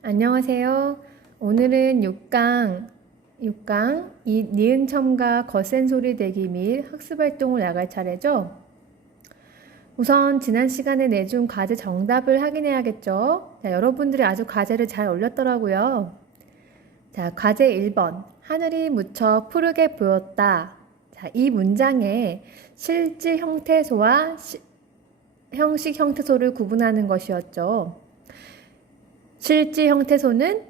안녕하세요. 오늘은 6강 이 니은 첨가 거센 소리 대기 및 학습 활동을 나갈 차례죠. 우선 지난 시간에 내준 과제 정답을 확인해야겠죠. 자, 여러분들이 아주 과제를 잘 올렸더라고요. 자, 과제 1번. 하늘이 무척 푸르게 보였다. 자, 이 문장에 실질 형태소와 형식 형태소를 구분하는 것이었죠. 실질 형태소는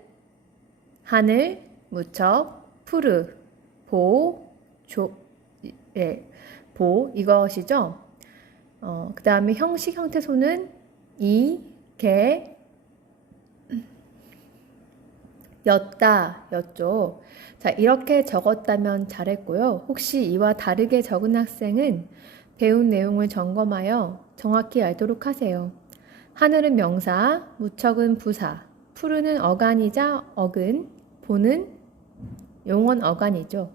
하늘, 무척, 푸르, 보 이것이죠. 그 다음에 형식 형태소는 개, 였다, 였죠. 자, 이렇게 적었다면 잘했고요. 혹시 이와 다르게 적은 학생은 배운 내용을 점검하여 정확히 알도록 하세요. 하늘은 명사, 무척은 부사, 푸르는 어간이자 어근, 보는 용언 어간이죠.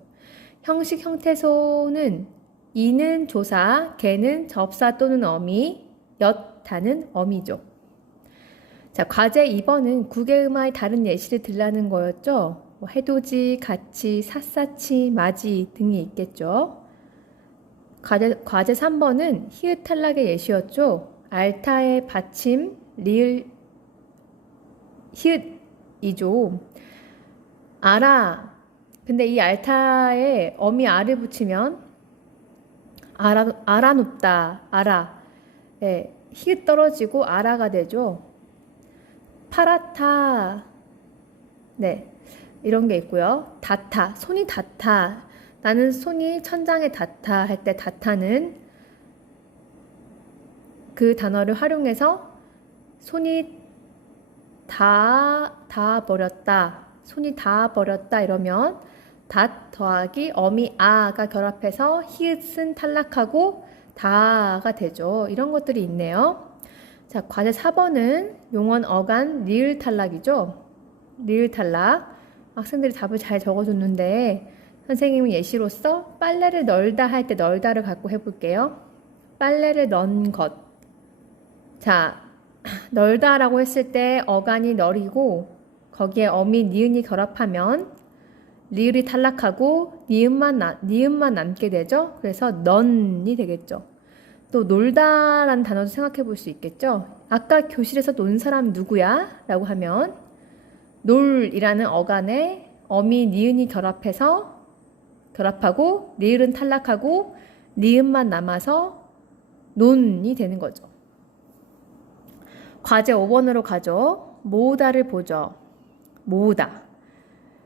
형식 형태소는 이는 조사, 개는 접사 또는 어미, 엿다는 어미죠. 자, 과제 2번은 국외음화의 다른 예시를 들라는 거였죠. 뭐 해돋이, 가치, 샅샅이, 맞이 등이 있겠죠. 과제 3번은 히읗 탈락의 예시였죠. 알타의 받침, 리을, 히읗이죠. 알아. 근데 이 알타에 어미 아를 붙이면 알아눕다, 알아. 네, 히읗 떨어지고 알아가 되죠. 파랗다. 네, 이런 게 있고요. 닿다, 손이 닿다. 나는 손이 천장에 닿다 할 때 닿다는 그 단어를 활용해서 손이 닿아버렸다. 손이 닿아버렸다 이러면 닷 더하기 어미 아가 결합해서 히읗은 탈락하고 다가 되죠. 이런 것들이 있네요. 자, 과제 4번은 용언 어간 리을 탈락이죠. 리을 탈락. 학생들이 답을 잘 적어줬는데 선생님은 예시로서 빨래를 널다 할 때 널다를 갖고 해볼게요. 빨래를 넌 것. 자, 널다라고 했을 때 어간이 널이고 거기에 어미 니은이 결합하면 리을이 탈락하고 니은만 남게 되죠. 그래서 넌이 되겠죠. 또 놀다라는 단어도 생각해 볼 수 있겠죠. 아까 교실에서 논 사람 누구야? 라고 하면 놀이라는 어간에 어미 니은이 결합하고 리을은 탈락하고 니은만 남아서 논이 되는 거죠. 과제 5번으로 가죠. 모으다를 보죠. 모으다.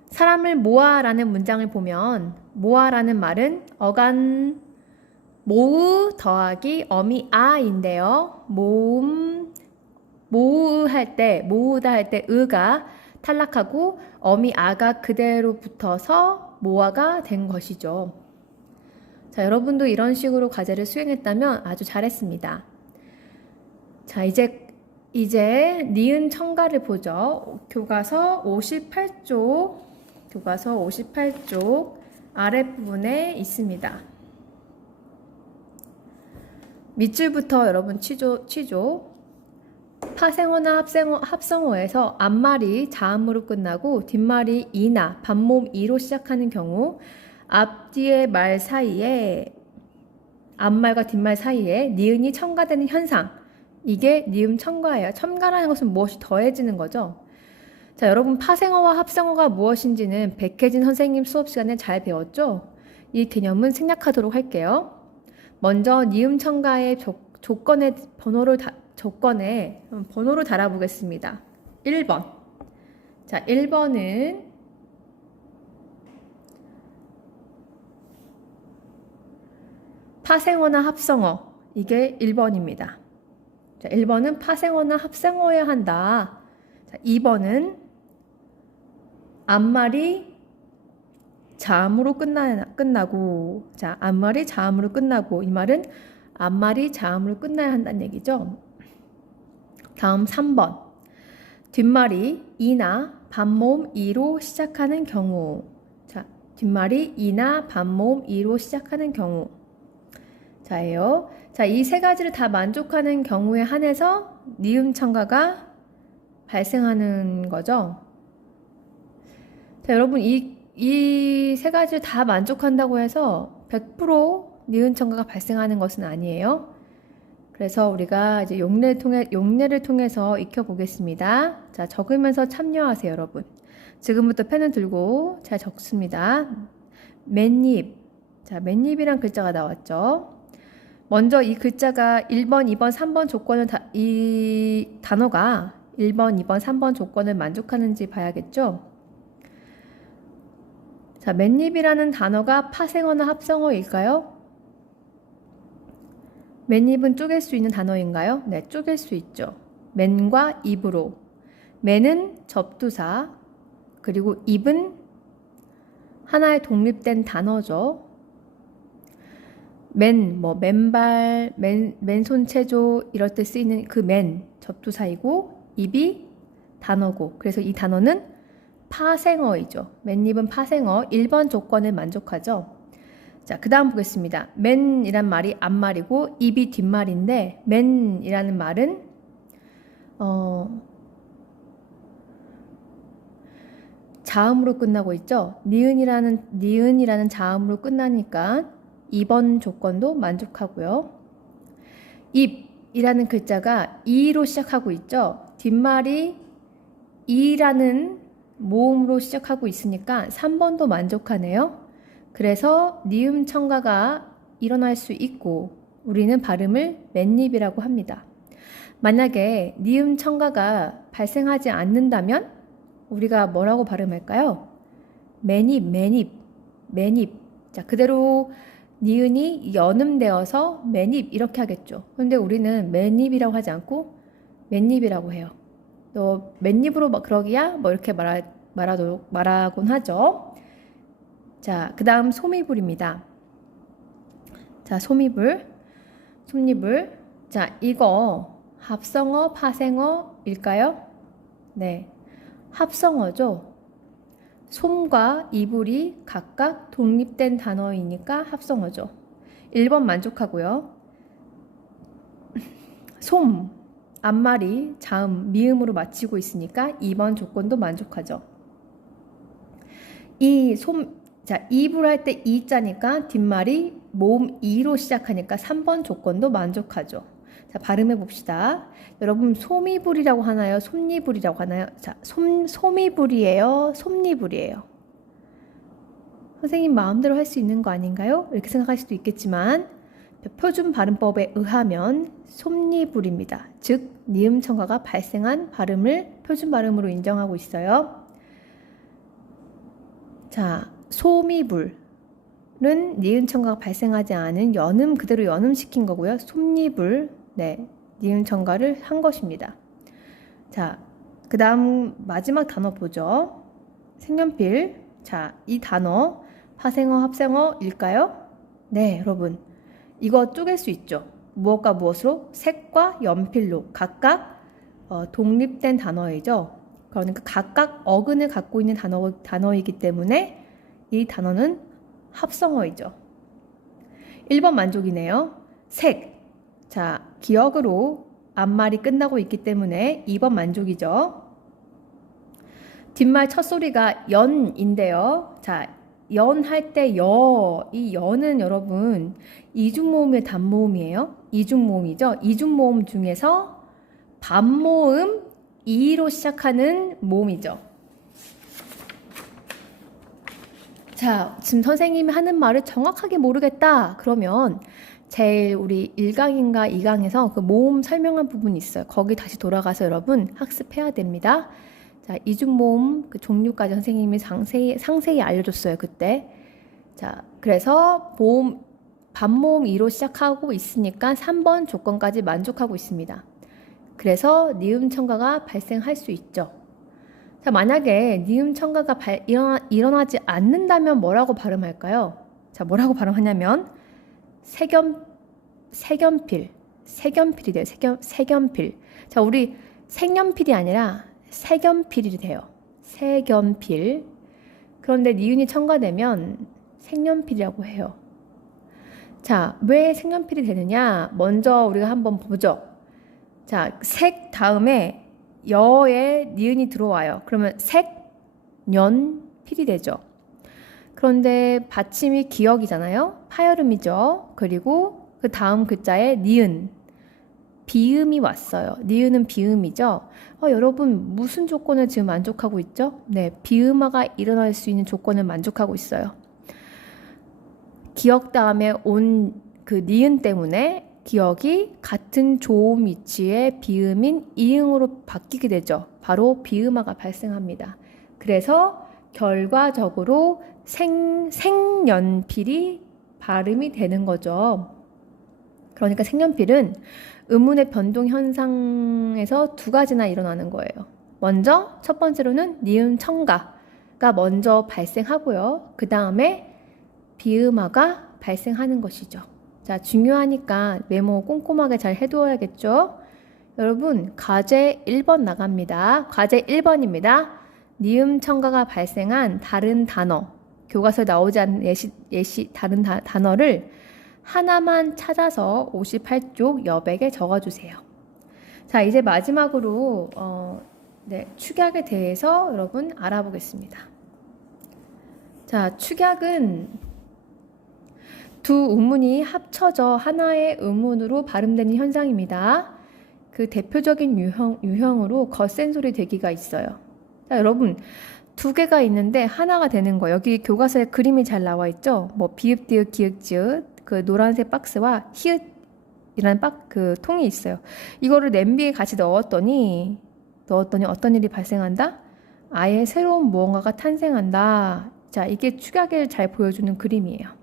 사람을 모아라는 문장을 보면 모아라는 말은 어간 모으 더하기 어미 아인데요. 모으다 할 때 으가 탈락하고 어미 아가 그대로 붙어서 모아가 된 것이죠. 자, 여러분도 이런 식으로 과제를 수행했다면 아주 잘했습니다. 자, 이제 니은 첨가를 보죠. 교과서 58쪽 아랫부분에 있습니다. 밑줄부터 여러분 치죠. 파생어나 합성어에서 앞말이 자음으로 끝나고 뒷말이 이나 반모음 이로 시작하는 경우 앞뒤의 말 사이에 앞말과 뒷말 사이에 니은이 첨가되는 현상, 이게 니은 첨가예요. 첨가라는 것은 무엇이 더해지는 거죠. 자, 여러분 파생어와 합성어가 무엇인지는 백혜진 선생님 수업 시간에 잘 배웠죠? 이 개념은 생략하도록 할게요. 먼저 니은 첨가의 조건에 번호를 달아보겠습니다. 1번. 자, 1번은 파생어나 합성어. 이게 1번입니다. 자, 1번은 파생어나 합성어여야 한다. 자, 2번은 앞말이 자음으로 끝나고, 자, 앞말이 자음으로 끝나고, 이 말은 앞말이 자음으로 끝나야 한다는 얘기죠. 다음 3번. 뒷말이 이나 반모음 이로 시작하는 경우. 자, 뒷말이 이나 반모음 이로 시작하는 경우. 자예요. 자, 이 세 가지를 다 만족하는 경우에 한해서 니은 첨가가 발생하는 거죠. 자, 여러분 이 세 가지를 다 만족한다고 해서 100% 니은 청가가 발생하는 것은 아니에요. 그래서 우리가 이제 용례를 통해서 익혀보겠습니다. 자, 적으면서 참여하세요, 여러분. 지금부터 펜을 들고 잘 적습니다. 맨입. 자, 맨입이란 글자가 나왔죠. 먼저 이 글자가 1번, 2번, 3번 조건을 이 단어가 1번, 2번, 3번 조건을 만족하는지 봐야겠죠. 자, 맨입이라는 단어가 파생어나 합성어일까요? 맨입은 쪼갤 수 있는 단어인가요? 네, 쪼갤 수 있죠. 맨과 입으로. 맨은 접두사, 그리고 입은 하나의 독립된 단어죠. 맨, 뭐 맨발, 맨손 체조 이럴 때 쓰이는 그 맨 접두사이고 입이 단어고, 그래서 이 단어는 파생어이죠. 맨입은 파생어 1번 조건을 만족하죠. 자, 그 다음 보겠습니다. 맨이란 말이 앞말이고 입이 뒷말인데 맨이라는 말은 자음으로 끝나고 있죠. 니은이라는 자음으로 끝나니까 2번 조건도 만족하고요. 입이라는 글자가 이로 시작하고 있죠. 뒷말이 이라는 모음으로 시작하고 있으니까 3번도 만족하네요. 그래서 니음 청가가 일어날 수 있고 우리는 발음을 맨입이라고 합니다. 만약에 니음 청가가 발생하지 않는다면 우리가 뭐라고 발음할까요? 맨입, 맨입, 맨입. 자, 그대로 니은이 연음되어서 맨입 이렇게 하겠죠. 그런데 우리는 맨입이라고 하지 않고 맨입이라고 해요. 너 맨입으로 막 그러기야? 뭐 이렇게 말하곤 하죠. 자, 그 다음 소미불입니다. 자, 소미불. 자, 이거 합성어, 파생어일까요? 네, 합성어죠. 솜과 이불이 각각 독립된 단어이니까 합성어죠. 1번 만족하고요. 솜, 앞말이 자음, 미음으로 마치고 있으니까 2번 조건도 만족하죠. 자, 이불 할 때 이자니까 뒷말이 모음 이로 시작하니까 3번 조건도 만족하죠. 자, 발음해 봅시다. 여러분, 소미불이라고 하나요? 솜니불이라고 하나요? 자, 소미불이에요? 솜니불이에요? 선생님 마음대로 할 수 있는 거 아닌가요? 이렇게 생각할 수도 있겠지만 표준 발음법에 의하면 솜니불입니다. 즉, 니음 청가가 발생한 발음을 표준 발음으로 인정하고 있어요. 자, 소미불은 니은 청가가 발생하지 않은 연음 그대로 연음시킨 거고요. 솜니불, 네, 니은 청가를 한 것입니다. 자, 그 다음 마지막 단어 보죠. 색연필. 자, 이 단어 파생어, 합성어일까요? 네, 여러분. 이거 쪼갤 수 있죠. 무엇과 무엇으로? 색과 연필로 각각 독립된 단어이죠. 그러니까 각각 어근을 갖고 있는 단어이기 때문에 이 단어는 합성어이죠. 1번 만족이네요. 색. 자, 기억으로 앞말이 끝나고 있기 때문에 2번 만족이죠. 뒷말 첫 소리가 연인데요. 자, 연 할 때 이 연은 여러분 이중모음의 단모음이에요. 이중모음이죠. 이중모음 중에서 반모음 이로 시작하는 모음이죠. 자, 지금 선생님이 하는 말을 정확하게 모르겠다. 그러면 제일 우리 1강인가 2강에서 그 모음 설명한 부분이 있어요. 거기 다시 돌아가서 여러분 학습해야 됩니다. 자, 이중모음 그 종류까지 선생님이 상세히 알려줬어요, 그때. 자, 그래서 반모음 2로 시작하고 있으니까 3번 조건까지 만족하고 있습니다. 그래서 니음 청가가 발생할 수 있죠. 자, 만약에 니음 청가가 일어나지 않는다면 뭐라고 발음할까요? 자, 뭐라고 발음하냐면 색연필이 돼요. 색연필. 자, 우리 색연필이 아니라 색연필이 돼요. 색연필. 그런데 니은이 첨가되면 색연필이라고 해요. 자, 왜 색연필이 되느냐? 먼저 우리가 한번 보죠. 자, 색 다음에 여에 니은이 들어와요. 그러면 색연필이 되죠. 그런데 받침이 기역이잖아요. 파열음이죠. 그리고 그 다음 글자에 니은, 비음이 왔어요. 니은은 비음이죠. 여러분 무슨 조건을 지금 만족하고 있죠? 네, 비음화가 일어날 수 있는 조건을 만족하고 있어요. 기역 다음에 온 그 니은 때문에 기역이 같은 조음 위치의 비음인 이응으로 바뀌게 되죠. 바로 비음화가 발생합니다. 그래서 결과적으로 생연필이 발음이 되는 거죠. 그러니까 색연필은 음운의 변동 현상에서 두 가지나 일어나는 거예요. 먼저 첫 번째로는 니은 첨가가 먼저 발생하고요. 그 다음에 비음화가 발생하는 것이죠. 자, 중요하니까 메모 꼼꼼하게 잘 해두어야겠죠. 여러분, 과제 1번 나갑니다. 과제 1번입니다. 니음 첨가가 발생한 다른 단어, 교과서에 나오지 않는 다른 단어를 하나만 찾아서 58쪽 여백에 적어주세요. 자, 이제 마지막으로 축약에 대해서 여러분 알아보겠습니다. 자, 축약은 두 음운이 합쳐져 하나의 음운으로 발음되는 현상입니다. 그 대표적인 유형으로 거센 소리 되기가 있어요. 자, 여러분 두 개가 있는데 하나가 되는 거. 여기 교과서에 그림이 잘 나와 있죠. 뭐 비읍, 디귿, 기역, 지읒 그 노란색 박스와 히읗이라는 그 통이 있어요. 이거를 냄비에 같이 넣었더니 어떤 일이 발생한다? 아예 새로운 무언가가 탄생한다. 자, 이게 축약을 잘 보여주는 그림이에요.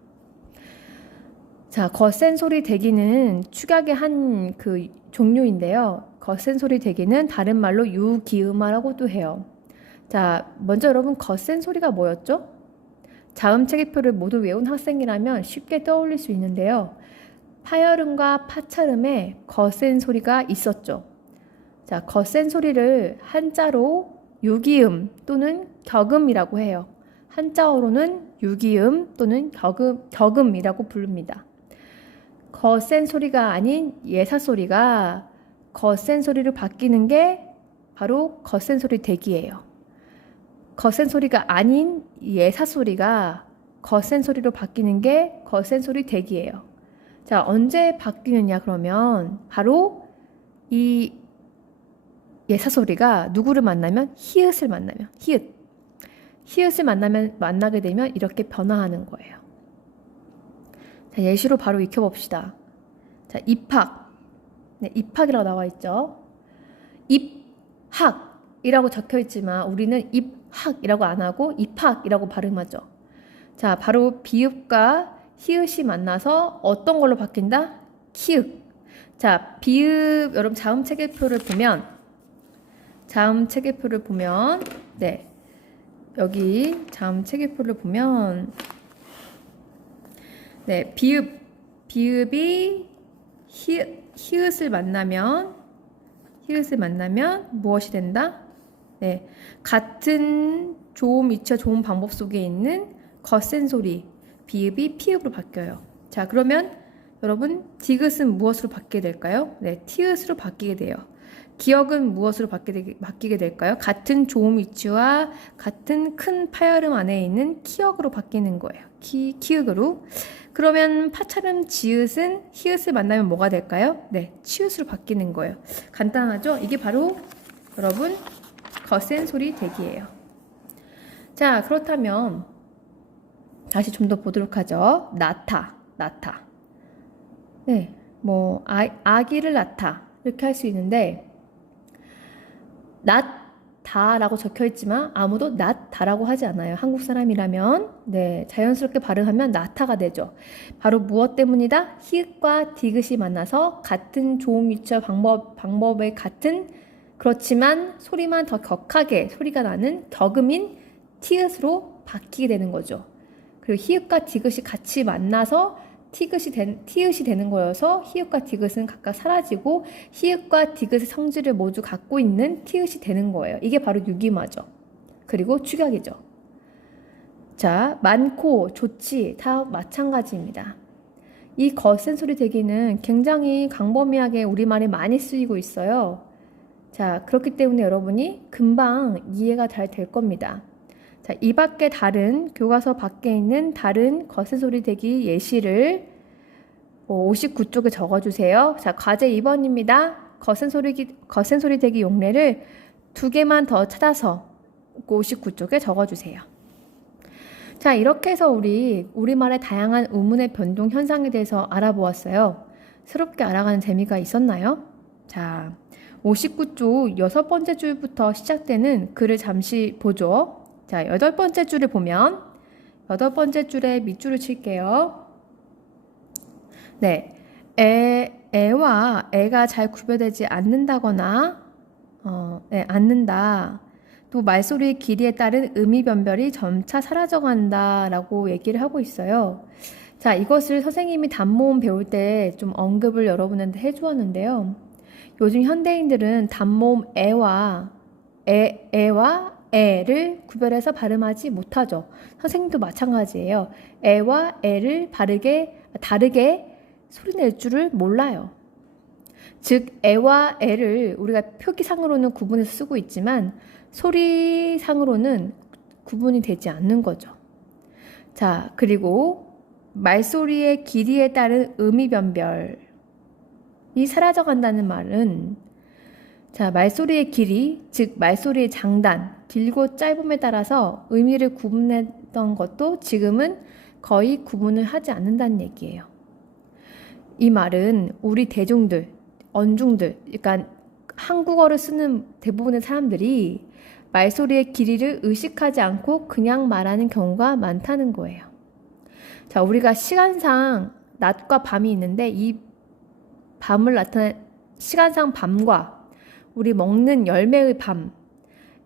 자, 거센 소리 대기는 축약의 한 그 종류인데요. 거센 소리 대기는 다른 말로 유기음화라고도 해요. 자, 먼저 여러분 거센 소리가 뭐였죠? 자음체계표를 모두 외운 학생이라면 쉽게 떠올릴 수 있는데요. 파열음과 파찰음에 거센 소리가 있었죠. 자, 거센 소리를 한자로 유기음 또는 격음이라고 해요. 한자어로는 유기음 또는 격음이라고 부릅니다. 거센 소리가 아닌 예사 소리가 거센 소리로 바뀌는 게 바로 거센 소리 대기예요. 거센 소리가 아닌 예사 소리가 거센 소리로 바뀌는 게 거센 소리 대기예요. 자, 언제 바뀌느냐 그러면 바로 이 예사 소리가 누구를 만나면 히읗을 만나면 히읗을 만나게 되면 이렇게 변화하는 거예요. 자, 예시로 바로 익혀봅시다. 자, 입학. 네, 입학이라고 나와 있죠. 입학이라고 적혀 있지만 우리는 입학이라고 안 하고 입학이라고 발음하죠. 자, 바로 비읍과 히읗이 만나서 어떤 걸로 바뀐다? 키읔. 자, 비읍, 여러분 자음체계표를 보면, 네. 여기 자음체계표를 보면, 네, 비읍이 히읗을 만나면 무엇이 된다? 네, 같은 조음 위치와 조음 방법 속에 있는 거센 소리, 비읍이 피읍으로 바뀌어요. 자, 그러면 여러분 디귿은 무엇으로 바뀌게 될까요? 네, 티읕으로 바뀌게 돼요. 기역은 무엇으로 바뀌게 될까요? 같은 조음 위치와 같은 큰 파열음 안에 있는 키역으로 바뀌는 거예요. 키읔으로. 그러면 파찰음 지읒은 히읗을 만나면 뭐가 될까요? 네, 치읒으로 바뀌는 거예요. 간단하죠? 이게 바로 여러분 거센 소리 대기예요. 자, 그렇다면 다시 좀 더 보도록 하죠. 나타. 네, 뭐 아기를 낳다 이렇게 할 수 있는데 낳다라고 적혀 있지만 아무도 낳다라고 하지 않아요. 한국 사람이라면 네, 자연스럽게 발음하면 낳다가 되죠. 바로 무엇 때문이다? 히읗과 디귿이 만나서 같은 조음 위치와 방법의 같은 그렇지만 소리만 더 격하게 소리가 나는 격음인 티읕으로 바뀌게 되는 거죠. 그리고 히읗과 디귿이 같이 만나서 티읕이 되는 거여서 히읗과 디귿은 각각 사라지고 히읗과 디귿의 성질을 모두 갖고 있는 티읕이 되는 거예요. 이게 바로 유기마죠. 그리고 축약이죠. 자, 많고 좋지 다 마찬가지입니다. 이 거센 소리 대기는 굉장히 광범위하게 우리말에 많이 쓰이고 있어요. 자, 그렇기 때문에 여러분이 금방 이해가 잘 될 겁니다. 자, 이 밖에 다른 교과서 밖에 있는 다른 거센 소리 대기 예시를 59쪽에 적어주세요. 자, 과제 2번입니다. 거센 소리 대기 용례를 2개만 더 찾아서 59쪽에 적어주세요. 자, 이렇게 해서 우리말의 다양한 의문의 변동 현상에 대해서 알아보았어요. 새롭게 알아가는 재미가 있었나요? 자, 59쪽 6번째 줄부터 시작되는 글을 잠시 보죠. 자, 8번째 줄을 보면 8번째 줄에 밑줄을 칠게요. 네, 애와 애가 잘 구별되지 않는다거나 않는다. 또 말소리의 길이에 따른 의미 변별이 점차 사라져간다 라고 얘기를 하고 있어요. 자, 이것을 선생님이 단모음 배울 때 좀 언급을 여러분한테 해주었는데요. 요즘 현대인들은 단모음 애와 애를 구별해서 발음하지 못하죠. 선생님도 마찬가지예요. 애와 애를 다르게 소리낼 줄을 몰라요. 즉, 애와 애를 우리가 표기상으로는 구분해서 쓰고 있지만 소리상으로는 구분이 되지 않는 거죠. 자, 그리고 말소리의 길이에 따른 의미 변별이 사라져간다는 말은 자, 말소리의 길이, 즉 말소리의 장단, 길고 짧음에 따라서 의미를 구분했던 것도 지금은 거의 구분을 하지 않는다는 얘기예요. 이 말은 우리 대중들, 언중들, 그러니까 한국어를 쓰는 대부분의 사람들이 말소리의 길이를 의식하지 않고 그냥 말하는 경우가 많다는 거예요. 자, 우리가 시간상 낮과 밤이 있는데 이 밤을 나타낸 시간상 밤과 우리 먹는 열매의 밤,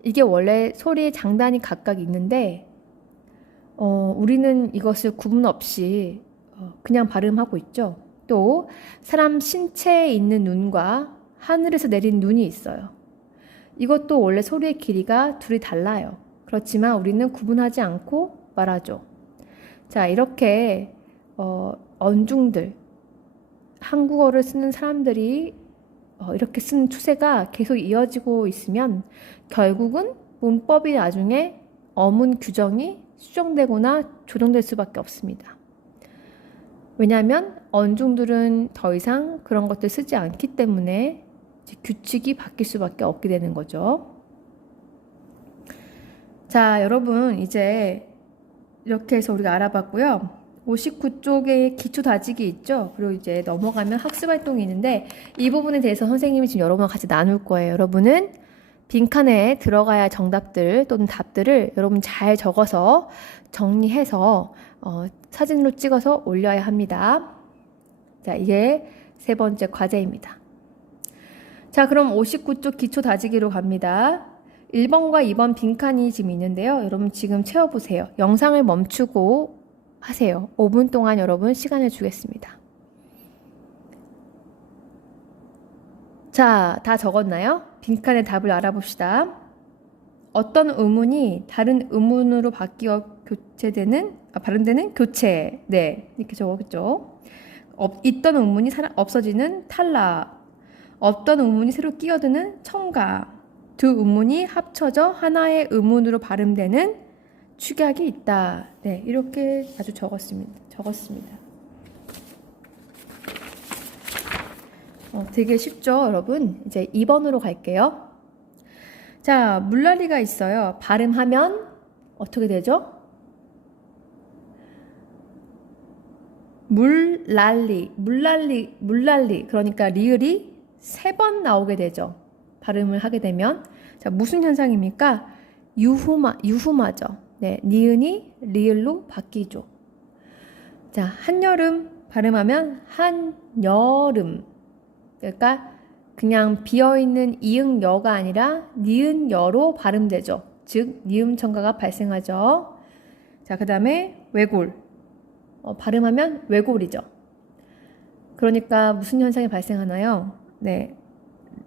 이게 원래 소리의 장단이 각각 있는데 우리는 이것을 구분 없이 그냥 발음하고 있죠. 또 사람 신체에 있는 눈과 하늘에서 내린 눈이 있어요. 이것도 원래 소리의 길이가 둘이 달라요. 그렇지만 우리는 구분하지 않고 말하죠. 자, 이렇게 언중들, 한국어를 쓰는 사람들이 이렇게 쓰는 추세가 계속 이어지고 있으면 결국은 문법이 나중에 어문 규정이 수정되거나 조정될 수밖에 없습니다. 왜냐하면 언중들은 더 이상 그런 것들 쓰지 않기 때문에 규칙이 바뀔 수밖에 없게 되는 거죠. 자, 여러분 이제 이렇게 해서 우리가 알아봤고요. 59쪽에 기초 다지기 있죠. 그리고 이제 넘어가면 학습 활동이 있는데 이 부분에 대해서 선생님이 지금 여러분과 같이 나눌 거예요. 여러분은 빈칸에 들어가야 할 정답들 또는 답들을 여러분 잘 적어서 정리해서 사진으로 찍어서 올려야 합니다. 자, 이게 세 번째 과제입니다. 자, 그럼 59쪽 기초 다지기로 갑니다. 1번과 2번 빈칸이 지금 있는데요. 여러분 지금 채워보세요. 영상을 멈추고 하세요. 5분 동안 여러분 시간을 주겠습니다. 자, 다 적었나요? 빈칸의 답을 알아봅시다. 어떤 의문이 다른 의문으로 발음되는 교체. 네, 이렇게 적었죠. 있던 의문이 없어지는 탈락. 어떤 의문이 새로 끼어드는 첨가. 두 의문이 합쳐져 하나의 의문으로 발음되는 축약이 있다. 네, 이렇게 아주 적었습니다. 되게 쉽죠, 여러분? 이제 2번으로 갈게요. 자, 물난리가 있어요. 발음하면 어떻게 되죠? 물난리. 그러니까 리을이 3번 나오게 되죠. 발음을 하게 되면. 자, 무슨 현상입니까? 유후마죠. 네, 니은이 리을로 바뀌죠. 자, 한여름 발음하면 한여름. 그러니까 그냥 비어있는 이응여가 아니라 니은여로 발음되죠. 즉 니음 첨가가 발생하죠. 자, 그 다음에 외골. 발음하면 외골이죠. 그러니까 무슨 현상이 발생하나요? 네,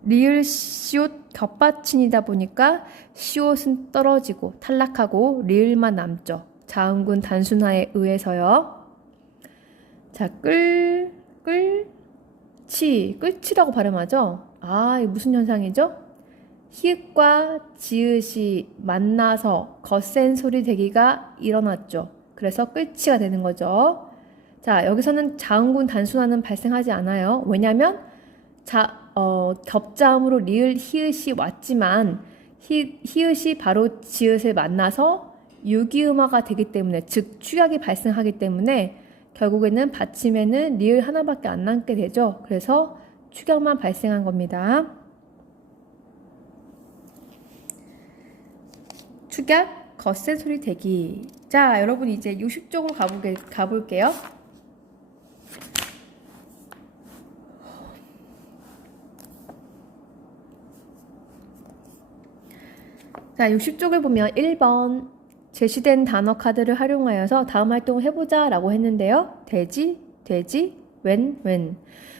리을 시옷 겹받침이다 보니까 시옷은 떨어지고 탈락하고 리을만 남죠. 자음군 단순화에 의해서요. 자, 끌치라고 발음하죠. 아, 이게 무슨 현상이죠? 히읗과 지읒이 만나서 거센 소리 되기가 일어났죠. 그래서 끌치가 되는 거죠. 자, 여기서는 자음군 단순화는 발생하지 않아요. 왜냐하면 겹자음으로 리을 히읗이 왔지만 히읗이 바로 지읒을 만나서 유기음화가 되기 때문에, 즉 축약이 발생하기 때문에 결국에는 받침에는 리을 하나밖에 안 남게 되죠. 그래서 축약만 발생한 겁니다. 축약, 거센 소리 대기. 자, 여러분 이제 60쪽으로 가볼게요. 자, 60쪽을 보면 1번 제시된 단어 카드를 활용하여서 다음 활동을 해보자 라고 했는데요. 돼지, 돼지, 웬.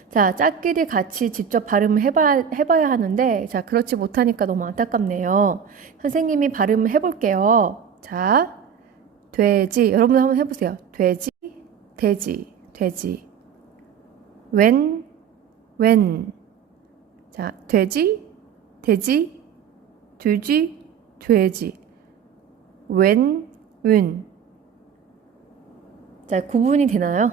자, 짝끼리 같이 직접 발음을 해봐야 하는데, 자, 그렇지 못하니까 너무 안타깝네요. 선생님이 발음을 해볼게요. 자, 돼지. 여러분 한번 해보세요. 돼지, 돼지, 돼지. 웬. 자, 돼지, 돼지, 돼지. 웬. 자, 구분이 되나요?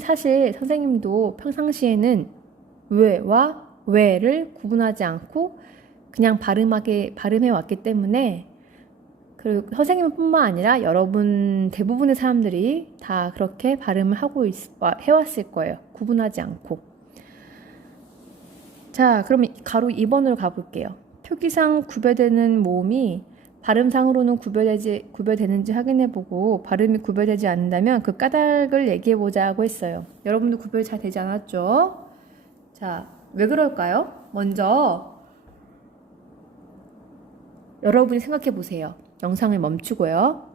사실 선생님도 평상시에는 왜와 왜를 구분하지 않고 그냥 발음해 왔기 때문에, 그리고 선생님뿐만 아니라 여러분 대부분의 사람들이 다 그렇게 발음을 해왔을 거예요. 구분하지 않고. 자, 그럼 가로 2번으로 가볼게요. 표기상 구별되는 모음이 발음상으로는 구별되는지 확인해보고 발음이 구별되지 않는다면 그 까닭을 얘기해보자고 했어요. 여러분도 구별 잘 되지 않았죠? 자, 왜 그럴까요? 먼저 여러분이 생각해보세요. 영상을 멈추고요.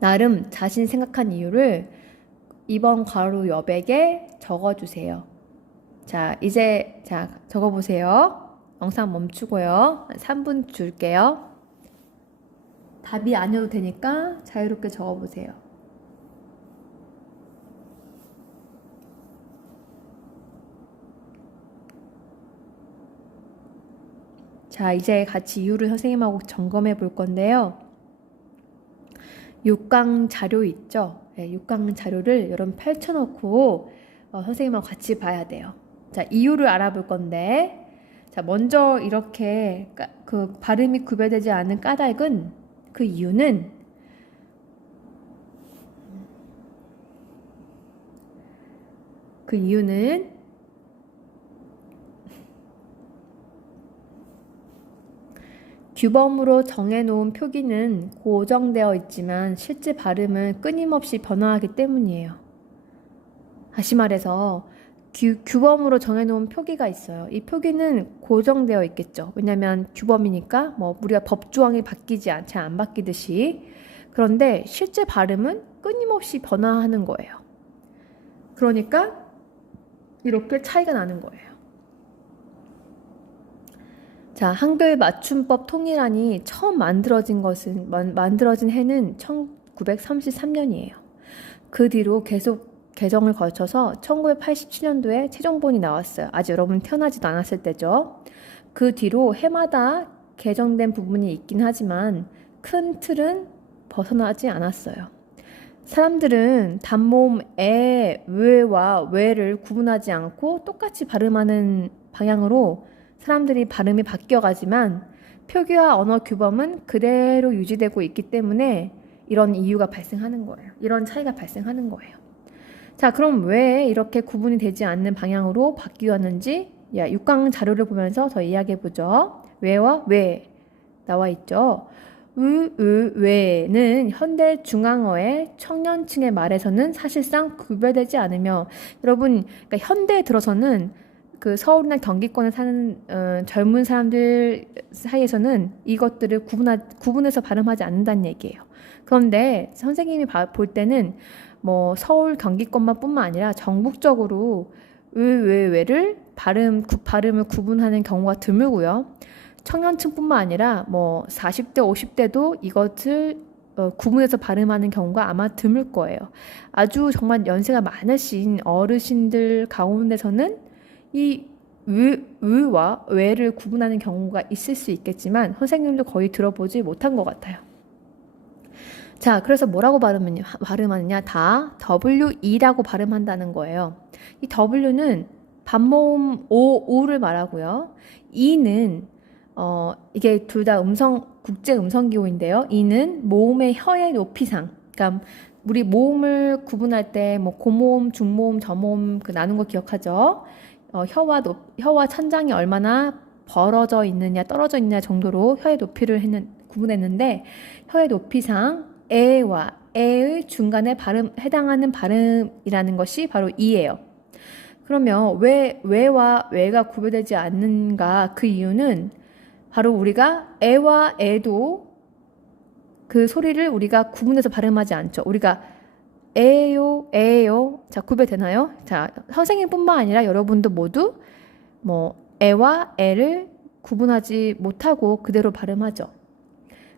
나름 자신 생각한 이유를 2번 괄호 여백에 적어주세요. 자, 이제 적어보세요. 영상 멈추고요. 3분 줄게요. 답이 아니어도 되니까 자유롭게 적어보세요. 자, 이제 같이 이유를 선생님하고 점검해 볼 건데요. 6강 자료 있죠? 네, 6강 자료를 여러분 펼쳐놓고 선생님하고 같이 봐야 돼요. 자, 이유를 알아볼 건데, 자, 먼저 이렇게 그 발음이 구별되지 않는 까닭은, 그 이유는 규범으로 정해놓은 표기는 고정되어 있지만 실제 발음은 끊임없이 변화하기 때문이에요. 다시 말해서 규범으로 정해놓은 표기가 있어요. 이 표기는 고정되어 있겠죠. 왜냐하면 규범이니까 우리가 법조항이 잘 안 바뀌듯이. 그런데 실제 발음은 끊임없이 변화하는 거예요. 그러니까 이렇게 차이가 나는 거예요. 자, 한글 맞춤법 통일안이 처음 만들어진 해는 1933년이에요. 그 뒤로 계속 개정을 거쳐서 1987년도에 최종본이 나왔어요. 아직 여러분 태어나지도 않았을 때죠. 그 뒤로 해마다 개정된 부분이 있긴 하지만 큰 틀은 벗어나지 않았어요. 사람들은 단모음 에, 왜와 왜를 구분하지 않고 똑같이 발음하는 방향으로 사람들이 발음이 바뀌어가지만 표기와 언어 규범은 그대로 유지되고 있기 때문에 이런 이유가 발생하는 거예요. 이런 차이가 발생하는 거예요. 자, 그럼 왜 이렇게 구분이 되지 않는 방향으로 바뀌었는지 6강 자료를 보면서 더 이야기해보죠. 왜와 왜 나와 있죠. 왜는 현대 중앙어의 청년층의 말에서는 사실상 구별되지 않으며, 여러분, 그러니까 현대에 들어서는 그 서울이나 경기권에 사는 젊은 사람들 사이에서는 이것들을 구분해서 발음하지 않는다는 얘기예요. 그런데 선생님이 볼 때는 서울 경기권만 뿐만 아니라 전국적으로 왜를 발음을 구분하는 경우가 드물고요. 청년층뿐만 아니라 40대, 50대도 이것을 구분해서 발음하는 경우가 아마 드물 거예요. 아주 정말 연세가 많으신 어르신들 가운데서는 이 으와 왜를 구분하는 경우가 있을 수 있겠지만 선생님도 거의 들어보지 못한 것 같아요. 자, 그래서 뭐라고 발음하느냐? 다 WE라고 발음한다는 거예요. 이 W는 반모음 우를 말하고요. E는 이게 둘 다 국제 음성기호인데요. E는 모음의 혀의 높이상. 그러니까 우리 모음을 구분할 때 뭐 고모음, 중모음, 저모음 나눈 거 기억하죠? 혀와 천장이 얼마나 벌어져 있느냐, 떨어져 있느냐 정도로 혀의 높이를 구분했는데 혀의 높이상 에와 에의 중간에 해당하는 발음이라는 것이 바로 이예요. 그러면 왜 왜와 왜가 구별되지 않는가? 그 이유는 바로 우리가 에와 에도 그 소리를 우리가 구분해서 발음하지 않죠. 우리가 에요, 에요. 자, 구별되나요? 자, 선생님뿐만 아니라 여러분도 모두 뭐 에와 에를 구분하지 못하고 그대로 발음하죠.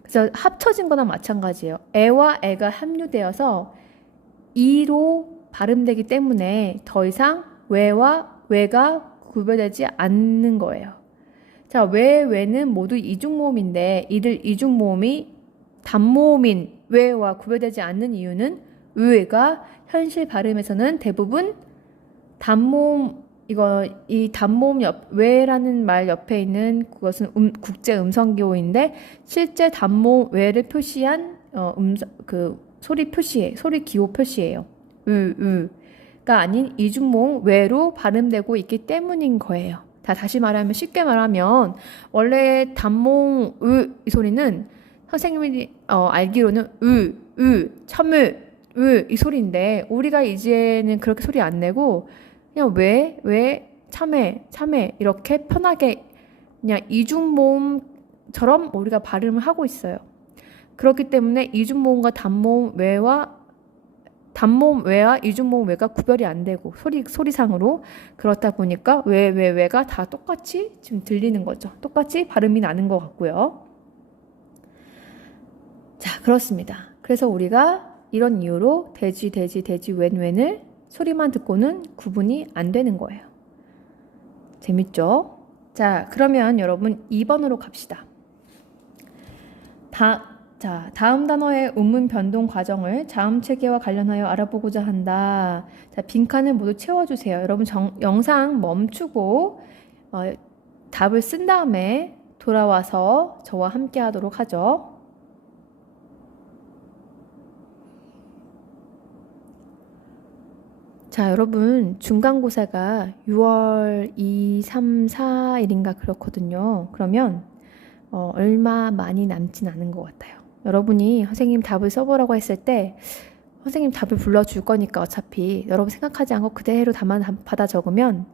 그래서 합쳐진 거나 마찬가지예요. 에와 에가 합류되어서 이로 발음되기 때문에 더 이상 왜와 왜가 구별되지 않는 거예요. 자, 왜는 모두 이중모음인데 이들 이중모음이 단모음인 왜와 구별되지 않는 이유는 의가 현실 발음에서는 대부분 단모음 이 단모음 왜라는 말 옆에 있는 그것은 국제 음성기호인데 실제 단모음 왜를 표시한 소리 기호 표시예요. 가 아닌 이중모음 왜로 발음되고 있기 때문인 거예요. 다시 말하면 쉽게 말하면 원래 단모음 이 소리는 선생님이 알기로는 첨을 이 소리인데 우리가 이제는 그렇게 소리 안 내고 그냥 왜 참해 이렇게 편하게 그냥 이중모음처럼 우리가 발음을 하고 있어요. 그렇기 때문에 이중모음과 단모음 왜와 이중모음 왜가 구별이 안 되고 소리상으로 그렇다 보니까 왜가 다 똑같이 지금 들리는 거죠. 똑같이 발음이 나는 것 같고요. 자, 그렇습니다. 그래서 우리가 이런 이유로 돼지 웬을 소리만 듣고는 구분이 안 되는 거예요. 재밌죠? 자, 그러면 여러분 2번으로 갑시다. 다음 단어의 음문 변동 과정을 자음 체계와 관련하여 알아보고자 한다. 자, 빈칸을 모두 채워주세요. 여러분 영상 멈추고 답을 쓴 다음에 돌아와서 저와 함께 하도록 하죠. 자, 여러분 중간고사가 6월 2, 3, 4일인가 그렇거든요. 그러면 얼마 많이 남진 않은 것 같아요. 여러분이 선생님 답을 써보라고 했을 때 선생님 답을 불러줄 거니까 어차피 여러분 생각하지 않고 그대로 답만 받아 적으면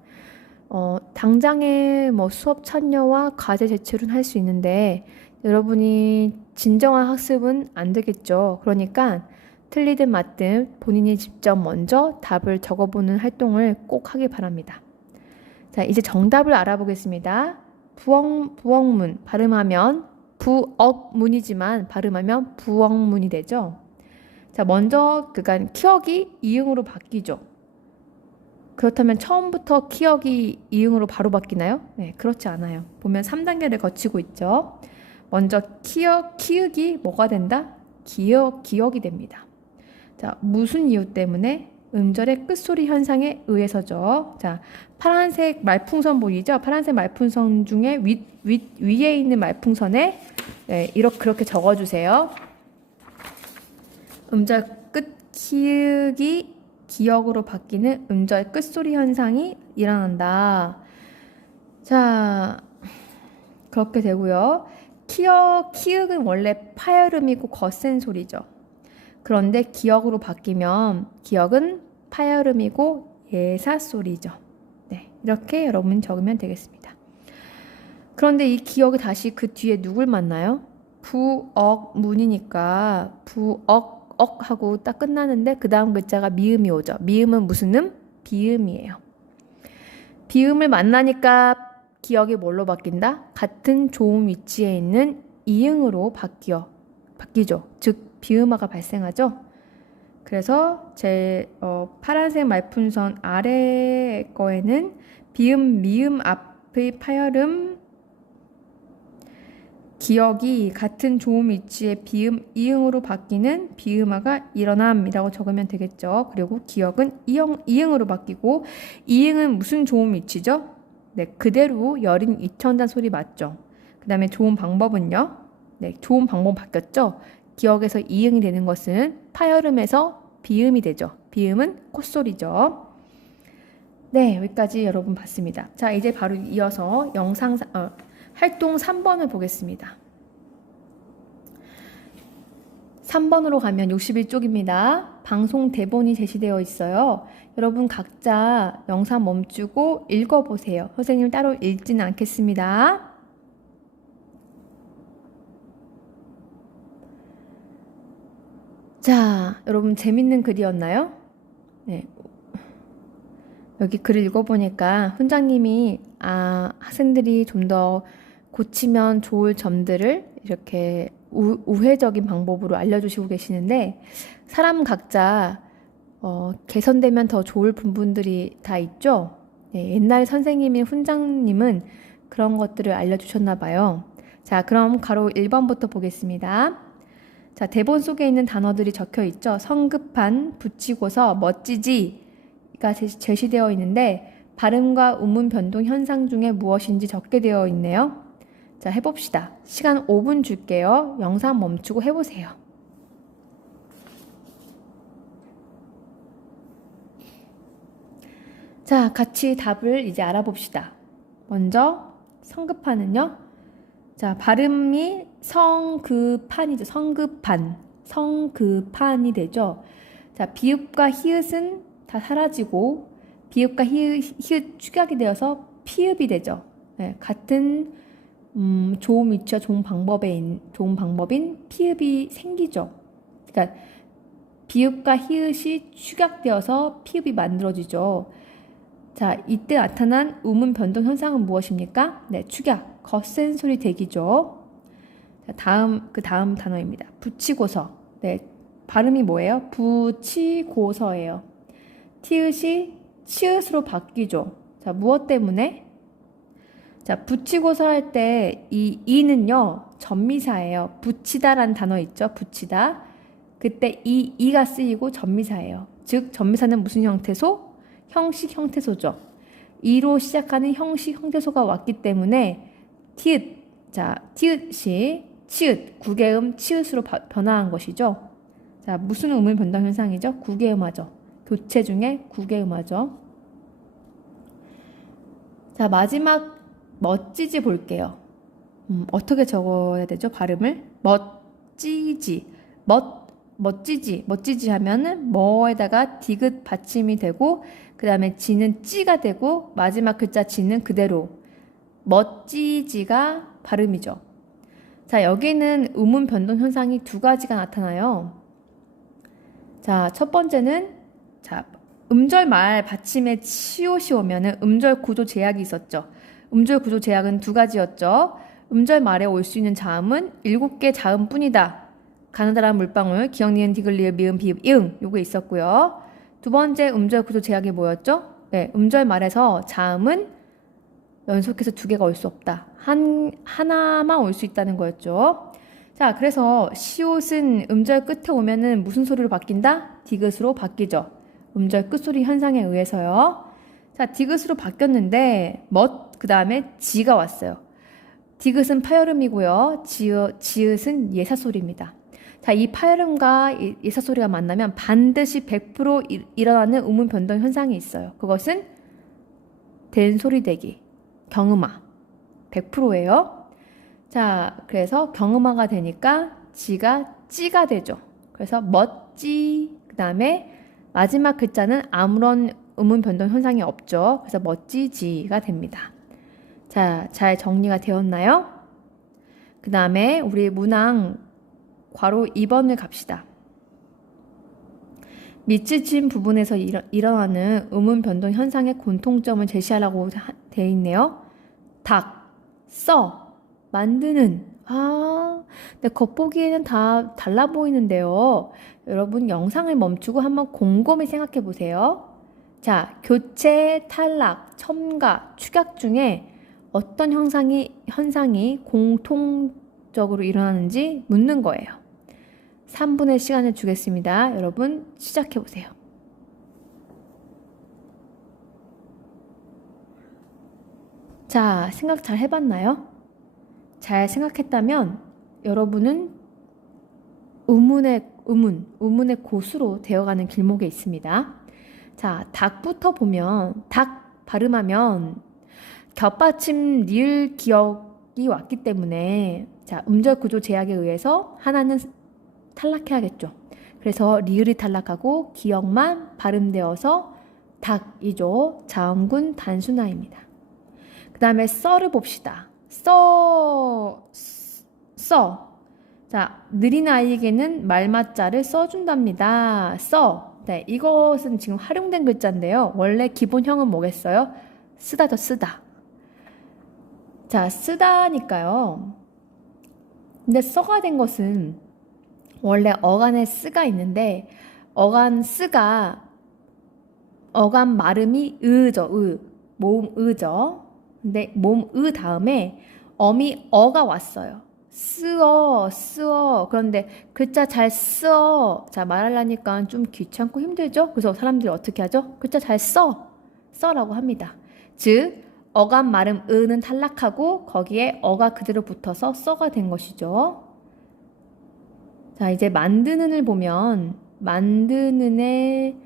당장에 뭐 수업 참여와 과제 제출은 할 수 있는데 여러분이 진정한 학습은 안 되겠죠. 그러니까 틀리든 맞든 본인이 직접 먼저 답을 적어보는 활동을 꼭 하길 바랍니다. 자, 이제 정답을 알아보겠습니다. 부엉문 발음하면 부억문이지만 발음하면 부엉문이 되죠. 자, 먼저 그간 키역이 이응으로 바뀌죠. 그렇다면 처음부터 키역이 이응으로 바로 바뀌나요? 네, 그렇지 않아요. 보면 3단계를 거치고 있죠. 먼저 키읔이 뭐가 된다? 기역이 됩니다. 자, 무슨 이유 때문에? 음절의 끝소리 현상에 의해서죠. 자, 파란색 말풍선 보이죠? 파란색 말풍선 중에 위에 있는 말풍선에 그렇게 적어주세요. 음절 끝 키읔이 기역으로 바뀌는 음절 끝소리 현상이 일어난다. 자, 그렇게 되고요. 키읔은 원래 파열음이고 거센 소리죠. 그런데 기역으로 바뀌면 기역은 파열음이고 예사소리죠. 네, 이렇게 여러분 적으면 되겠습니다. 그런데 이 기역이 다시 그 뒤에 누굴 만나요? 부억문이니까 부억 하고 딱 끝나는데 그 다음 글자가 미음이 오죠. 미음은 무슨 음? 비음이에요. 비음을 만나니까 기역이 뭘로 바뀐다? 같은 조음 위치에 있는 이응으로 바뀌죠. 즉 비음화가 발생하죠. 그래서 제 파란색 말풍선 아래 거에는 비음, 미음 앞의 파열음, 기억이 같은 조음 위치의 비음, 이응으로 바뀌는 비음화가 일어남이라고 적으면 되겠죠. 그리고 기억은 이응으로 바뀌고, 이응은 무슨 조음 위치죠? 네, 그대로 여린 이천단 소리 맞죠? 그 다음에 조음 방법은요? 네, 조음 방법 바뀌었죠? 기억에서 이응이 되는 것은 파열음에서 비음이 되죠. 비음은 콧소리죠. 네, 여기까지 여러분 봤습니다. 자, 이제 바로 이어서 활동 3번을 보겠습니다. 3번으로 가면 61쪽입니다. 방송 대본이 제시되어 있어요. 여러분 각자 영상 멈추고 읽어보세요. 선생님 따로 읽지는 않겠습니다. 자, 여러분 재밌는 글이었나요? 네. 여기 글을 읽어보니까 훈장님이 학생들이 좀 더 고치면 좋을 점들을 이렇게 우회적인 방법으로 알려주시고 계시는데 사람 각자 개선되면 더 좋을 부분들이 다 있죠. 네, 옛날 선생님인 훈장님은 그런 것들을 알려주셨나 봐요. 자, 그럼 가로 1번부터 보겠습니다. 자, 대본 속에 있는 단어들이 적혀 있죠. 성급한, 붙이고서, 멋지지가 제시되어 있는데 발음과 음문 변동 현상 중에 무엇인지 적게 되어 있네요. 자, 해봅시다. 시간 5분 줄게요. 영상 멈추고 해보세요. 자, 같이 답을 이제 알아봅시다. 먼저 성급한은요. 자, 발음이 성급한이죠. 성급한이 되죠. 자, 비읍과 히읗은 다 사라지고 비읍과 히읗 축약이 되어서 피읍이 되죠. 네, 같은 조음 위치와 조음 방법인 피읍이 생기죠. 그러니까 비읍과 히읗이 축약되어서 피읍이 만들어지죠. 자, 이때 나타난 음운 변동 현상은 무엇입니까? 네, 축약, 거센 소리 대기죠. 자, 그 다음 단어입니다. 붙이고서. 네, 발음이 뭐예요? 붙이고서예요. 티읕이 치읓으로 바뀌죠. 자, 무엇 때문에? 자, 붙이고서 할 때 이 이는요, 전미사예요. 붙이다라는 단어 있죠? 붙이다. 그때 이가 쓰이고 전미사예요. 즉, 전미사는 무슨 형태소? 형식 형태소죠. 이로 시작하는 형식 형태소가 왔기 때문에 티읕이 치읓, 구개음 치읓으로 변화한 것이죠. 자, 무슨 음을 변동 현상이죠? 구개음화죠. 교체 중에 구개음화죠. 자, 마지막 멋지지 볼게요. 어떻게 적어야 되죠? 발음을 멋지지. 멋지지 하면은 뭐에다가 디귿 받침이 되고 그 다음에 지는 찌가 되고 마지막 글자 지는 그대로 멋지지가 발음이죠. 자, 여기는 음운 변동 현상이 두 가지가 나타나요. 자, 첫 번째는 자, 음절 말 받침에 치옷이 오면은 음절 구조 제약이 있었죠. 음절 구조 제약은 두 가지였죠. 음절 말에 올 수 있는 자음은 7개 자음뿐이다. 가느다란 물방울, 기역, 니은, 디귿, 리을, 미음, 비읍, 이응 요게 있었고요. 두 번째 음절 구조 제약이 뭐였죠? 네, 음절 말에서 자음은 연속해서 두 개가 올 수 없다. 하나만 올 수 있다는 거였죠. 자, 그래서 시옷은 음절 끝에 오면은 무슨 소리로 바뀐다? 디귿으로 바뀌죠. 음절 끝소리 현상에 의해서요. 자, 디귿으로 바뀌었는데 그 다음에 지가 왔어요. 디귿은 파열음이고요. 지읒은 예사소리입니다. 자, 이 파열음과 예사소리가 만나면 반드시 100% 일어나는 음운 변동 현상이 있어요. 그것은 된소리 대기, 경음화 100%예요. 자, 그래서 경음화가 되니까 지가 찌가 되죠. 그래서 멋지, 그 다음에 마지막 글자는 아무런 음운 변동 현상이 없죠. 그래서 멋지지가 됩니다. 자, 잘 정리가 되었나요? 그 다음에 우리 문항 괄호 2번을 갑시다. 밑줄 부분에서 일어나는 음운 변동 현상의 공통점을 제시하라고 되어 있네요. 닭, 써, 만드는. 근데 겉보기에는 다 달라 보이는데요. 여러분 영상을 멈추고 한번 곰곰이 생각해 보세요. 자, 교체, 탈락, 첨가, 축약 중에 어떤 현상이 공통적으로 일어나는지 묻는 거예요. 3분의 시간을 주겠습니다. 여러분 시작해 보세요. 자, 생각 잘 해봤나요? 잘 생각했다면 여러분은 의문의 고수로 되어가는 길목에 있습니다. 자, 닭부터 보면 닭 발음하면 겹받침 리을 기억이 왔기 때문에 자, 음절 구조 제약에 의해서 하나는 탈락해야겠죠. 그래서 리을이 탈락하고 기억만 발음되어서 닭이죠. 자음군 단순화입니다. 그 다음에 써를 봅시다. 써. 자, 느린 아이에게는 말맞자를 써준답니다. 써. 네, 이것은 지금 활용된 글자인데요. 원래 기본형은 뭐겠어요? 쓰다죠, 쓰다. 자, 쓰다니까요. 근데 써가 된 것은 원래 어간에 쓰가 있는데 어간 쓰가 어간 발음이 으죠, 모음 으죠. 근데 모음 으 다음에 어미 어가 왔어요. 쓰어. 그런데 글자 잘 써. 자, 말하려니까 좀 귀찮고 힘들죠? 그래서 사람들이 어떻게 하죠? 글자 잘 써라고 합니다. 즉, 어간 발음 으는 탈락하고 거기에 어가 그대로 붙어서 써가 된 것이죠. 자, 이제 만드는을 보면 만드는.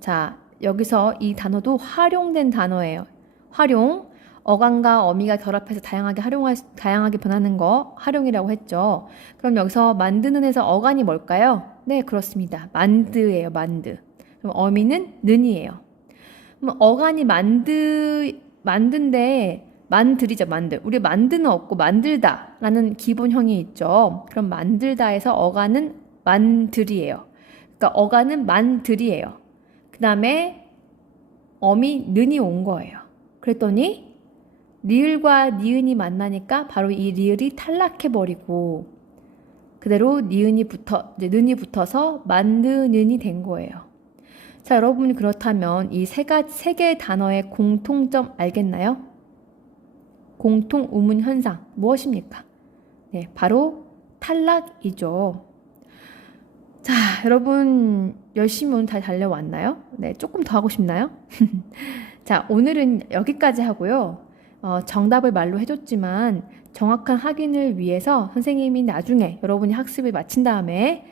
자, 여기서 이 단어도 활용된 단어예요. 활용. 어간과 어미가 결합해서 다양하게 변하는 거 활용이라고 했죠. 그럼 여기서 만드는에서 어간이 뭘까요? 네, 그렇습니다. 만드예요, 만드. 그럼 어미는 는이에요. 그럼 어간이 만든데 만들이죠, 만들. 우리 만드는 없고 만들다라는 기본형이 있죠. 그럼 만들다에서 어간은 만들이에요. 그러니까 어간은 만들이에요. 그 다음에 어미 는이 온 거예요. 그랬더니 리을과 니은이 만나니까 바로 이 리을이 탈락해버리고 그대로 는이 붙어서 만드는이 된 거예요. 자, 여러분 그렇다면 이 세 개의 단어의 공통점 알겠나요? 공통 의문 현상 무엇입니까? 네, 바로 탈락이죠. 자, 여러분 열심히 오늘 잘 달려왔나요? 네, 조금 더 하고 싶나요? 자, 오늘은 여기까지 하고요. 정답을 말로 해줬지만 정확한 확인을 위해서 선생님이 나중에 여러분이 학습을 마친 다음에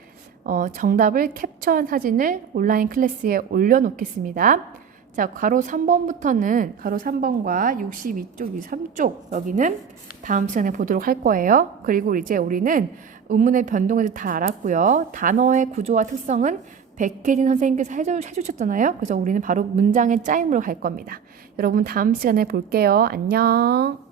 정답을 캡처한 사진을 온라인 클래스에 올려놓겠습니다. 자, 괄호 3번부터는 괄호 3번과 62쪽, 63쪽 여기는 다음 시간에 보도록 할 거예요. 그리고 이제 우리는 의문의 변동에 대해서 다 알았고요. 단어의 구조와 특성은 백혜진 선생님께서 해주셨잖아요. 그래서 우리는 바로 문장의 짜임으로 갈 겁니다. 여러분 다음 시간에 볼게요. 안녕.